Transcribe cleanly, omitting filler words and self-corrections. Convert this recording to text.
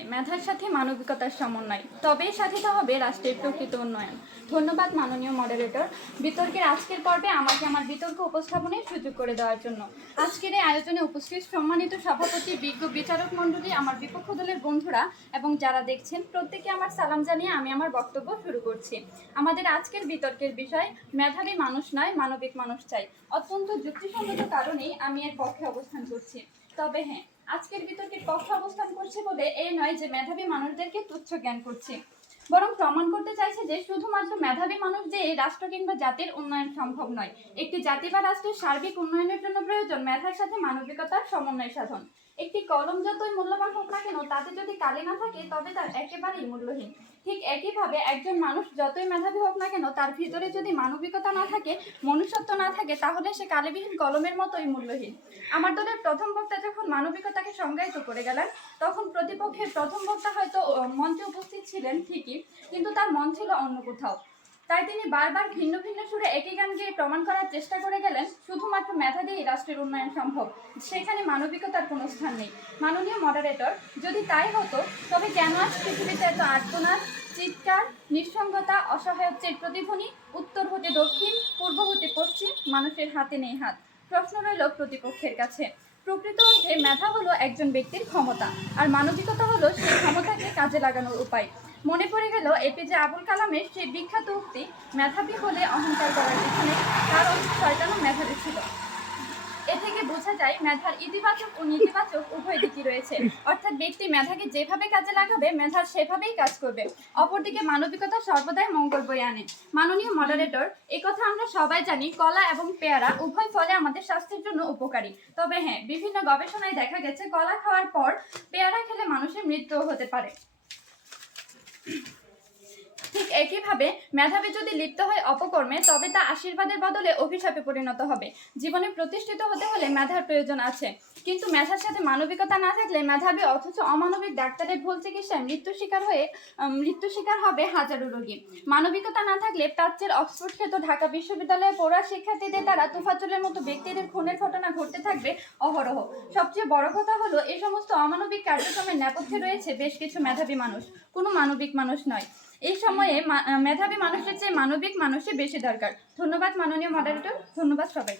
মেধার সাথে মানবিকতার সমন্বয়, তবেই সাধিত হবে রাষ্ট্রের প্রকৃত উন্নয়ন। ধন্যবাদ মাননীয় মডারেটর, বিতর্কের আজকের পর্বে আমাকে আমার বিতর্ক উপস্থাপনের সুযোগ করে দেওয়ার জন্য। আজকের এই আয়োজনে উপস্থিত সম্মানিত সভাপতি, বিজ্ঞ বিচারক মণ্ডলী, আমার বিপক্ষ দলের বন্ধুরা এবং যারা দেখছেন, প্রত্যেকে আমার সালাম জানিয়ে আমি আমার বক্তব্য শুরু করছি। আমাদের আজকের বিতর্কের বিষয় মেধাবী মানুষ নয়, মানবিক মানুষ চাই। অত্যন্ত যুক্তিসঙ্গত কারণেই আমি এর পক্ষে অবস্থান করছি। তবে হ্যাঁ, আজকের বিতর্কের পক্ষে অবস্থান করছি বলে এই নয় যে মেধাবী মানুষদেরকে তুচ্ছ জ্ঞান করছি, বরং প্রমাণ করতে চাইছে যে শুধুমাত্র মেধাবী মানুষ দিয়ে রাষ্ট্র কিংবা জাতির উন্নয়ন সম্ভব নয়। একটি জাতি বা রাষ্ট্রের সার্বিক উন্নয়নের জন্য প্রয়োজন মেধার সাথে মানবিকতার সমন্বয় সাধন। একটি কলম যতই মূল্যবান হোক না কেন, তাতে যদি কালি না থাকে তবে তার একেবারেই মূল্যহীন। ঠিক একইভাবে একজন মানুষ যতই মেধাবী হোক না কেন, তার ভিতরে যদি মানবিকতা না থাকে, মনুষ্যত্ব না থাকে, তাহলে সে কালিবিহীন কলমের মতোই মূল্যহীন। আমার দলের প্রথম বক্তা যখন মানবিকতাকে সংজ্ঞায়িত করে গেলেন, তখন প্রতিপক্ষের প্রথম বক্তা হয়তো মঞ্চে উপস্থিত ছিলেন ঠিকই, কিন্তু তার মন ছিল অন্য কোথাও। তাই তিনি বারবার ভিন্ন ভিন্ন সুরে একই গান গেয়ে প্রমাণ করার চেষ্টা করে গেলেন শুধুমাত্র মেধা দিয়েই রাষ্ট্রের উন্নয়ন সম্ভব, সেখানে মানবিকতার কোনো স্থান নেই। মাননীয় মডারেটর, যদি তাই হতো তবে কেন আজ পৃথিবীতে এত আর্তনাদ, চিৎকার, নিঃসঙ্গতা, অসহায়ত্বের প্রতিধ্বনি? উত্তর হতে দক্ষিণ, পূর্ব হতে পশ্চিম, মানুষের হাতে নেই হাত। প্রশ্ন রইল প্রতিপক্ষের কাছে। প্রকৃত অর্থে মেধা হলো একজন ব্যক্তির ক্ষমতা, আর মানবিকতা হলো সেই ক্ষমতাকে কাজে লাগানোর উপায়। মনে পড়ে গেল এপিজে আবুল কালামের সেই বিখ্যাত উক্তি, মেধাবী হলে অহংকার করার পিছনে কারণ শয়তানও মেধাবী ছিল। এ থেকে বোঝা যায় মেধার ইতিবাচক ও নেতিবাচক উভয় দিকই রয়েছে। অর্থাৎ ব্যক্তি মেধাকে যেভাবে কাজে লাগাবে, মেধা সেভাবেই কাজ করবে। অপরদিকে মানবিকতা সর্বদাই মঙ্গল বয়ে আনে। মাননীয় মডারেটর, কথা আমরা সবাই জানি, কলা এবং পেয়ারা উভয় ফলে আমাদের স্বাস্থ্যের জন্য উপকারী। তবে হ্যাঁ, বিভিন্ন গবেষণায় দেখা গেছে কলা খাওয়ার পর পেয়ারা খেলে মানুষের মৃত্যুও হতে পারে। ঠিক একইভাবে মেধাবী যদি লিপ্ত হয় অপকর্মে, তবে তা আশীর্বাদের বদলে অভিশাপে পরিণত হবে। জীবনে প্রতিষ্ঠিত হতে হলে মেধার প্রয়োজন আছে, কিন্তু মেধার সাথে মানবিকতা না থাকলে মেধাবী অথচ অমানবিক ডাক্তারের ভুল চিকিৎসায় মৃত্যু শিকার হবে হাজারো রোগী। মানবিকতা না থাকলে প্রাচ্যের অক্সফোর্ড খ্যাত ঢাকা বিশ্ববিদ্যালয়ের পড়ুয়া শিক্ষার্থীদের দ্বারা তুফাজ্জলের মতো ব্যক্তিদের খুনের ঘটনা ঘটতে থাকবে অহরহ। সবচেয়ে বড় কথা হলো, এই সমস্ত অমানবিক কার্যক্রমের নেপথ্যে রয়েছে বেশ কিছু মেধাবী মানুষ, কোনো মানবিক মানুষ নয়। এই সময়ে মেধাবী মানুষের চেয়ে মানবিক মানুষই বেশি দরকার। ধন্যবাদ মাননীয় মডারেটর, ধন্যবাদ সবাই।